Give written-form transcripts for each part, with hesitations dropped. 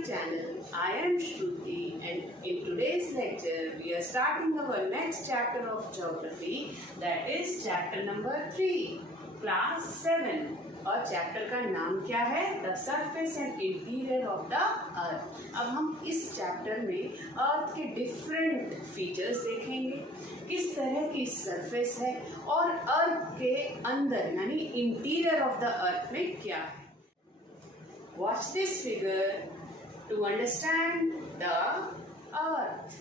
my channel. I am Shruti, and in today's lecture we are starting our next chapter of geography, that is chapter number 3, class 7. और chapter का नाम क्या है? The surface and interior of the earth. अब हम इस chapter में अर्थ के डिफरेंट फीचर्स देखेंगे, किस तरह की सरफेस है और अर्थ के अंदर यानी इंटीरियर ऑफ द अर्थ में क्या है। Watch this figure to understand the earth.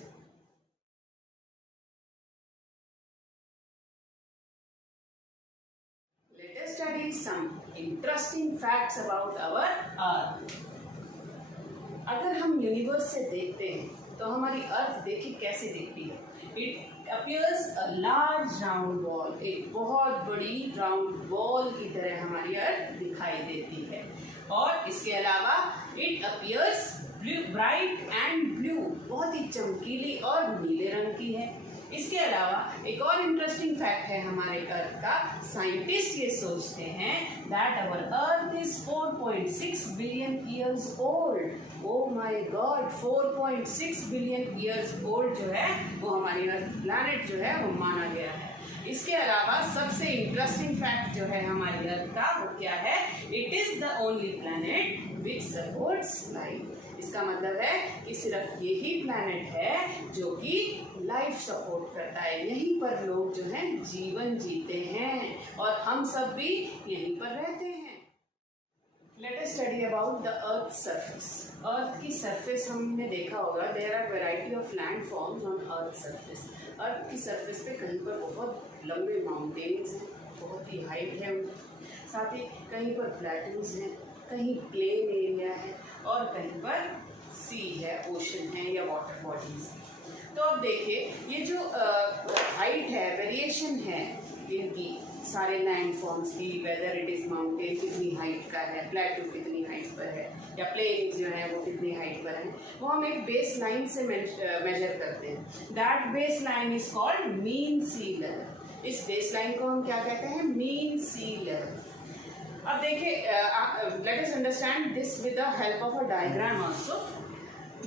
Let us study some interesting facts about our earth. अगर हम यूनिवर्स से देखते हैं तो हमारी अर्थ देखिए कैसे दिखती है। It appears a large round ball. एक बहुत बड़ी राउंड बॉल की तरह हमारी अर्थ दिखाई देती है। और इसके अलावा it appears bright and blue, बहुत ही चमकीली और नीले रंग की है। इसके अलावा एक और इंटरेस्टिंग फैक्ट है हमारे अर्थ का। साइंटिस्ट ये सोचते हैं that our earth is 4.6 billion years old. Oh my God, 4.6 billion years old जो है वो हमारी अर्थ प्लैनेट जो है वो माना गया है। इसके अलावा सबसे इंटरेस्टिंग फैक्ट जो है हमारी अर्थ का वो क्या है? It is the only planet which supports life. इसका मतलब है कि सिर्फ यही प्लैनेट है जो कि लाइफ सपोर्ट करता है। यहीं पर लोग जो हैं जीवन जीते हैं और हम सब भी यहीं पर रहते हैं। Let us study about the Earth's surface. अर्थ की सरफेस हमने देखा होगा, there are variety of land forms on earth surface. Earth की सरफेस पे कहीं पर बहुत लंबे माउंटेन्स हैं, बहुत ही हाइट है उनकी, साथ ही कहीं पर प्लेटूज हैं, कहीं प्लेन एरिया है और कहीं पर सी है, ओशन है या वाटर बॉडीज। तो अब देखिए ये जो हाइट है, वेरिएशन है इनकी सारे लैंड फॉर्म्स की, वेदर इट इज माउंटेन कितनी हाइट का है, प्लेटू कितनी हाइट पर है या प्लेन्स जो है वो कितनी हाइट पर है, वो हम एक बेस लाइन से मेजर करते हैं। That base line is called mean sea level. इस बेस लाइन को हम क्या कहते हैं? Mean sea level. अब देखिए, let us understand this with the help of a diagram also.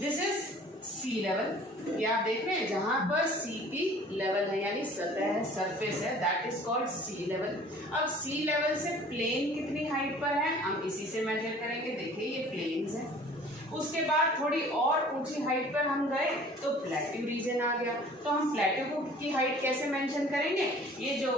This is sea level. ये आप देख रहे हैं जहां पर सी की लेवल है यानी सतह है, सरफेस है, that is called sea level. अब सी लेवल से प्लेन कितनी हाइट पर है हम इसी से मेजर करेंगे। देखिए ये प्लेन्स है। उसके बाद थोड़ी और ऊंची हाइट पर हम गए तो प्लेट्यू रीजन आ गया। तो हम प्लेट्यू की हाइट कैसे मेंशन करेंगे? ये जो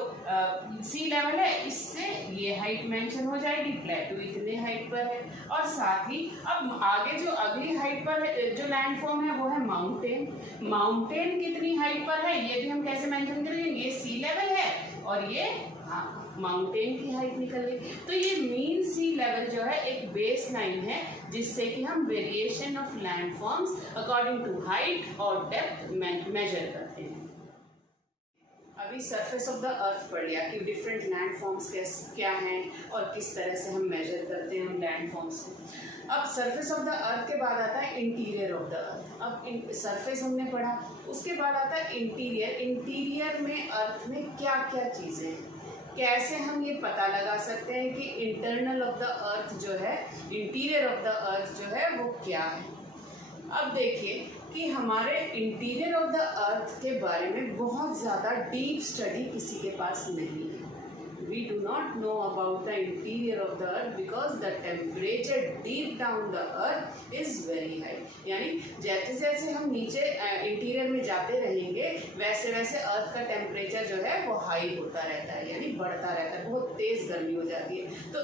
सी लेवल है इससे ये हाइट मेंशन हो जाएगी, प्लेट्यू इतने हाइट पर है। और साथ ही अब आगे जो अगली हाइट पर जो लैंड फॉर्म है वो है माउंटेन। माउंटेन कितनी हाइट पर है ये भी हम कैसे मेंशन करेंगे? ये सी लेवल है और ये माउंटेन की हाइट निकल गई। तो ये मीन सी लेवल जो है एक बेस लाइन है जिससे कि हम variation of land forms according to height और डेप्थ मेजर करते हैं। अभी सरफेस ऑफ द अर्थ पढ़ लिया कि डिफरेंट लैंड फॉर्म्स क्या हैं और किस तरह से हम मेजर करते हैं लैंड फॉर्म्स को। अब सरफेस ऑफ द अर्थ के बाद आता है इंटीरियर ऑफ द अर्थ। अब सरफेस हमने पढ़ा, उसके बाद आता है इंटीरियर। इंटीरियर में अर्थ में क्या क्या चीज़ें हैं, कैसे हम ये पता लगा सकते हैं कि इंटरनल ऑफ द अर्थ जो है, इंटीरियर ऑफ द अर्थ जो है वो क्या है। अब देखिए कि हमारे इंटीरियर ऑफ द अर्थ के बारे में बहुत ज़्यादा डीप स्टडी किसी के पास नहीं है। We do not know about the interior of the earth because the temperature deep down the earth is very high. यानी जैसे जैसे हम नीचे इंटीरियर में जाते रहेंगे वैसे वैसे अर्थ का टेम्परेचर जो है वो हाई होता रहता है, यानी बढ़ता रहता है, बहुत तेज़ गर्मी हो जाती है। तो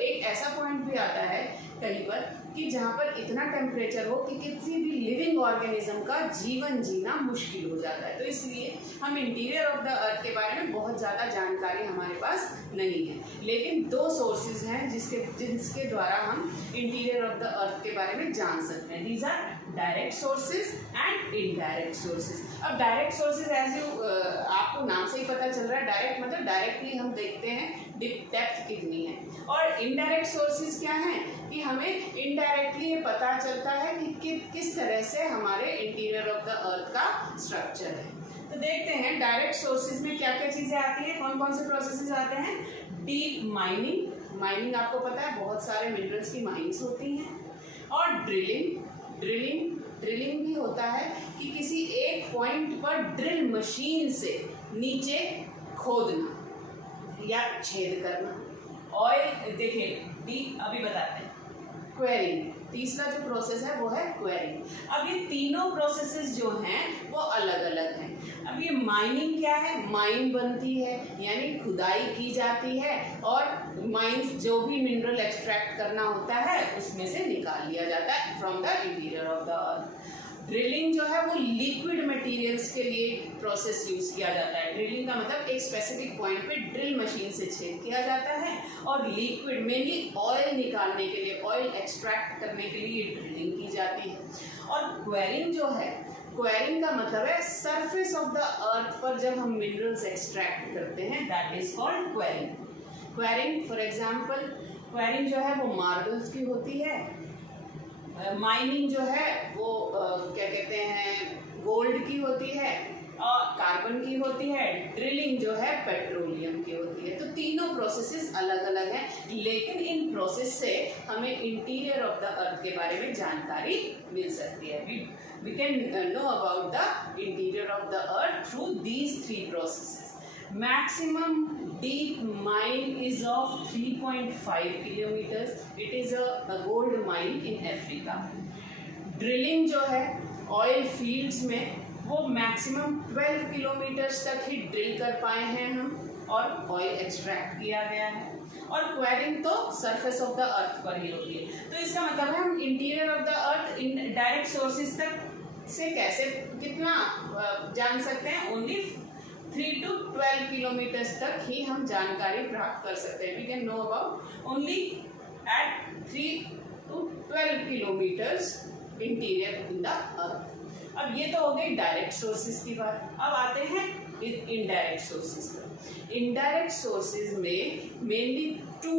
एक ऐसा पॉइंट भी आता है कहीं पर कि जहाँ पर इतना टेम्परेचर हो कि किसी भी लिविंग ऑर्गेनिज्म का जीवन जीना मुश्किल हो जाता है। तो इसलिए हम इंटीरियर ऑफ द अर्थ के बारे में बहुत ज़्यादा जानकारी हमारे पास नहीं है, लेकिन दो सोर्सेज हैं जिसके द्वारा हम इंटीरियर ऑफ द अर्थ के बारे में जान सकते हैं। These are direct sources and indirect sources. अब डायरेक्ट सोर्सेज आपको नाम से ही पता चल रहा है, डायरेक्ट मतलब डायरेक्टली हम देखते हैं डेप्थ कितनी है, और इनडायरेक्ट सोर्सेज क्या हैं कि हमें इनडायरेक्टली ये पता चलता है कि किस तरह से हमारे इंटीरियर ऑफ द अर्थ का स्ट्रक्चर है। तो देखते हैं डायरेक्ट सोर्सेज में क्या क्या चीज़ें आती हैं, कौन कौन से प्रोसेसेस आते हैं। डीप माइनिंग, माइनिंग आपको पता है बहुत सारे मिनरल्स की माइंस होती हैं, और ड्रिलिंग, ड्रिलिंग भी होता है कि किसी एक पॉइंट पर ड्रिल मशीन से नीचे खोदना या छेद करना। ऑयल देखिए डी अभी बताते हैं। क्वेरिंग, तीसरा जो प्रोसेस है वो है क्वेरिंग। अब ये तीनों प्रोसेसेस जो हैं वो अलग अलग हैं। अब ये माइनिंग क्या है, माइन बनती है यानी खुदाई की जाती है और माइंस जो भी मिनरल एक्सट्रैक्ट करना होता है उसमें से निकाल लिया जाता है from the interior of the earth. Drilling जो है वो लिक्विड मटेरियल्स के लिए प्रोसेस यूज किया जाता है। ड्रिलिंग का मतलब एक स्पेसिफिक पॉइंट पे ड्रिल मशीन से छेद किया जाता है और लिक्विड मेनली ऑयल निकालने के लिए, ऑयल एक्सट्रैक्ट करने के लिए ड्रिलिंग की जाती है। और क्वेरिंग जो है, क्वेरिंग का मतलब है सरफेस ऑफ द अर्थ पर जब हम मिनरल्स एक्सट्रैक्ट करते हैं, that is called quarrying. Quarrying for example, quarrying जो है वो मार्बल्स की होती है, माइनिंग जो है वो क्या कहते हैं गोल्ड की होती है और कार्बन की होती है, ड्रिलिंग जो है पेट्रोलियम की होती है। तो तीनों प्रोसेसेस अलग अलग हैं, लेकिन इन प्रोसेस से हमें इंटीरियर ऑफ द अर्थ के बारे में जानकारी मिल सकती है। We can know about the interior of the earth through these three processes. Maximum deep mine is of 3.5 kilometers. It is a gold mine in Africa. Drilling जो है oil fields में वो maximum 12 kilometers तक ही drill कर पाए हैं हम और ऑयल एक्सट्रैक्ट किया गया है। और क्वेरिंग तो सरफेस ऑफ द अर्थ पर ही होती है। तो इसका मतलब है हम interior of the earth in direct sources तक से कैसे कितना जान सकते हैं, ओनली 3 to 12 किलोमीटर्स तक ही हम जानकारी प्राप्त कर सकते हैं। We can know about only at 3 to 12 kilometres interior in the earth. अब ये तो हो गई डायरेक्ट सोर्सेज की बात। अब आते हैं इनडायरेक्ट सोर्सेज पर। इनडायरेक्ट सोर्सेज में मेनली 2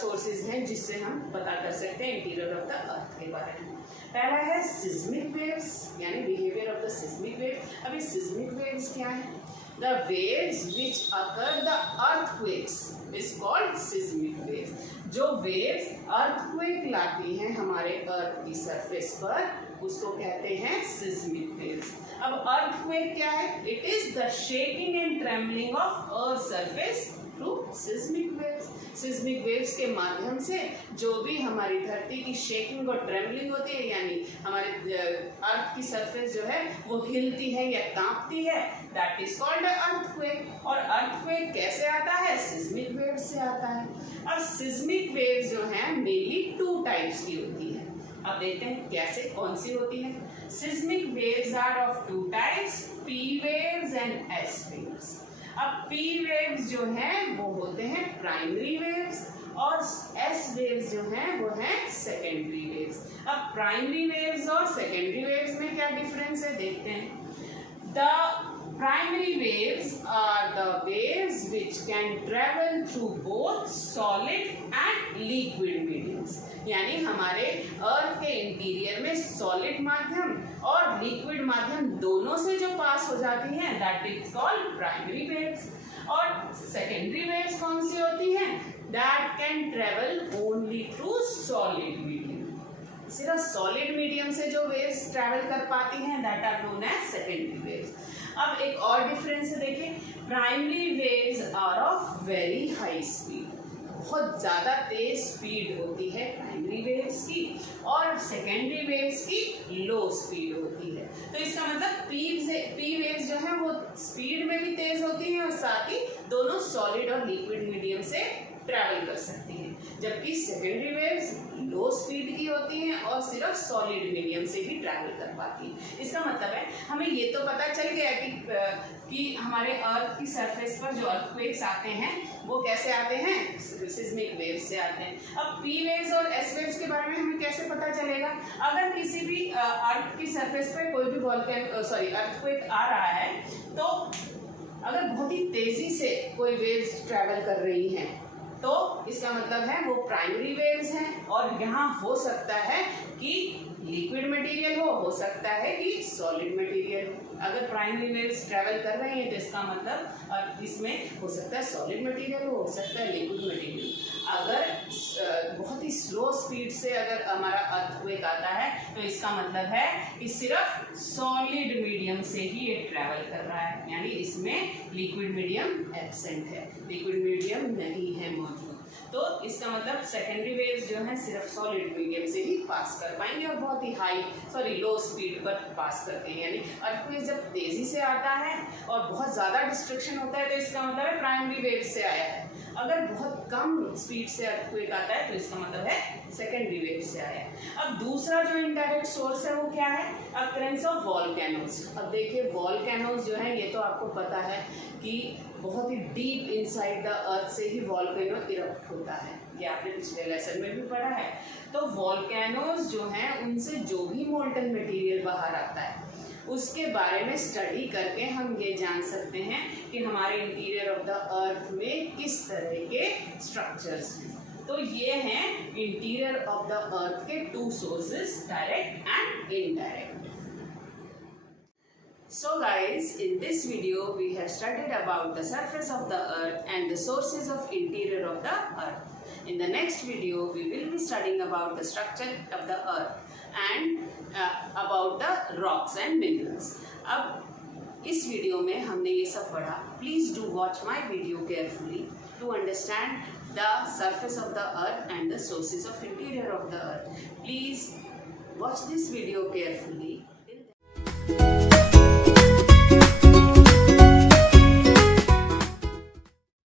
सोर्सेज हैं जिससे हम पता कर सकते हैं इंटीरियर ऑफ द अर्थ के बारे में। पहला है सिस्मिक वेव्स यानी behaviour of the seismic wave. अभी सिस्मिक वेव्स क्या है? The waves which occur the earthquakes is called seismic waves. जो waves earthquake लाती हैं हमारे अर्थ की सरफेस पर उसको कहते हैं seismic waves. अब earthquake क्या है? It is the shaking and trembling of earth surface through seismic waves. Seismic waves के माध्यम से जो भी हमारी धरती की शेकिंग और ट्रेमलिंग होती है यानी हमारे अर्थ की सरफेस जो है वो हिलती है या कांपती है, दैट इज कॉल्ड अर्थक्वेक। और अर्थक्वेक कैसे आता है? सिस्मिक वेव्स से आता है। अब सिस्मिक वेव्स जो हैं मेनली 2 टाइप्स की होती है। अब देखते हैं कैसे, कौन सी होती है। Seismic waves are of 2 types, P waves and S waves. अब पी वेव्स जो हैं वो होते हैं प्राइमरी वेव्स और एस वेव्स जो हैं वो हैं सेकेंडरी वेव्स। अब प्राइमरी वेव्स और सेकेंडरी वेव्स में क्या डिफरेंस है देखते हैं। The primary waves are the waves which can travel through both solid and liquid mediums. यानी हमारे अर्थ के इंटीरियर में सॉलिड माध्यम और लिक्विड माध्यम दोनों से जो पास हो जाती हैं that is called primary waves. और सेकेंडरी वेव्स कौन सी होती हैं? That can travel only through solid medium. सिर्फ सॉलिड मीडियम से जो वेव्स ट्रेवल कर पाती हैं that are known as secondary waves. अब एक और डिफरेंस है देखिए, primary waves are of very high speed, बहुत ज़्यादा तेज स्पीड होती है प्राइमरी वेव्स की और सेकेंडरी वेव्स की लो स्पीड होती है। तो इसका मतलब पी वेव्स जो है वो स्पीड में भी तेज होती हैं और साथ ही दोनों सॉलिड और लिक्विड मीडियम से ट्रैवल कर सकती हैं, जबकि सेकेंडरी वेव्स लो स्पीड की होती हैं और सिर्फ सॉलिड मीडियम से ही ट्रैवल कर पाती हैं। इसका मतलब है हमें ये तो पता चल गया कि हमारे अर्थ की सरफेस पर जो अर्थक्वेक्स आते हैं वो कैसे आते हैं? सिस्मिक वेव्स से आते हैं। अब पी वेव्स और एस वेव्स के बारे में हमें कैसे पता चलेगा? अगर किसी भी अर्थ की सरफेस पर कोई भी अर्थक्वेक आ रहा है तो अगर बहुत ही तेजी से कोई वेव्स ट्रैवल कर रही हैं तो इसका मतलब है वो प्राइमरी वेव्स हैं और यहाँ हो सकता है कि लिक्विड मटेरियल हो सकता है कि सॉलिड मटेरियल हो। अगर प्राइमरी वेव्स ट्रैवल कर रही हैं तो इसका मतलब इसमें हो सकता है सॉलिड मटेरियल, हो सकता है लिक्विड मटेरियल। अगर बहुत ही स्लो स्पीड से अगर हमारा अर्थक्वेक आता है तो इसका मतलब है कि सिर्फ सॉलिड मीडियम से ही ये ट्रैवल कर रहा है, यानी इसमें लिक्विड मीडियम एब्सेंट है, लिक्विड मीडियम नहीं है मौजूद। तो इसका मतलब सेकेंडरी वेव्स जो हैं सिर्फ सॉलिड मीडियम से ही पास कर पाएंगे और बहुत ही लो स्पीड पर पास करते हैं। यानी अर्थक्वेक जब तेजी से आता है और बहुत ज़्यादा डिस्ट्रक्शन होता है तो इसका मतलब है प्राइमरी वेव से आया है। अगर बहुत कम स्पीड से अर्थक्वेक आता है तो इसका मतलब है सेकेंडरी वेव से आया है। अब दूसरा जो इनडायरेक्ट सोर्स है वो क्या है? Occurrence of volcanoes. अब देखिए वॉल्केनोज जो है ये तो आपको पता है कि बहुत ही डीप इनसाइड द अर्थ से ही वॉल्केनो इरप्ट होता है, ये आपने पिछले लेसन में भी पढ़ा है। तो वॉल्केनोज जो हैं उनसे जो भी मोल्टन मटेरियल बाहर आता है उसके बारे में स्टडी करके हम ये जान सकते हैं कि हमारे इंटीरियर ऑफ द अर्थ में किस तरह के स्ट्रक्चर्स हैं। तो ये हैं इंटीरियर ऑफ द अर्थ के to sources, direct and indirect. So guys, in this video we have studied about the surface of the earth and the sources of interior of the earth. In the next video we will be studying about the structure of the earth and about the rocks and minerals. अब इस video में हमने ये सब पढ़ा। Please do watch my video carefully to understand the surface of the earth and the sources of interior of the earth. Please watch this video carefully.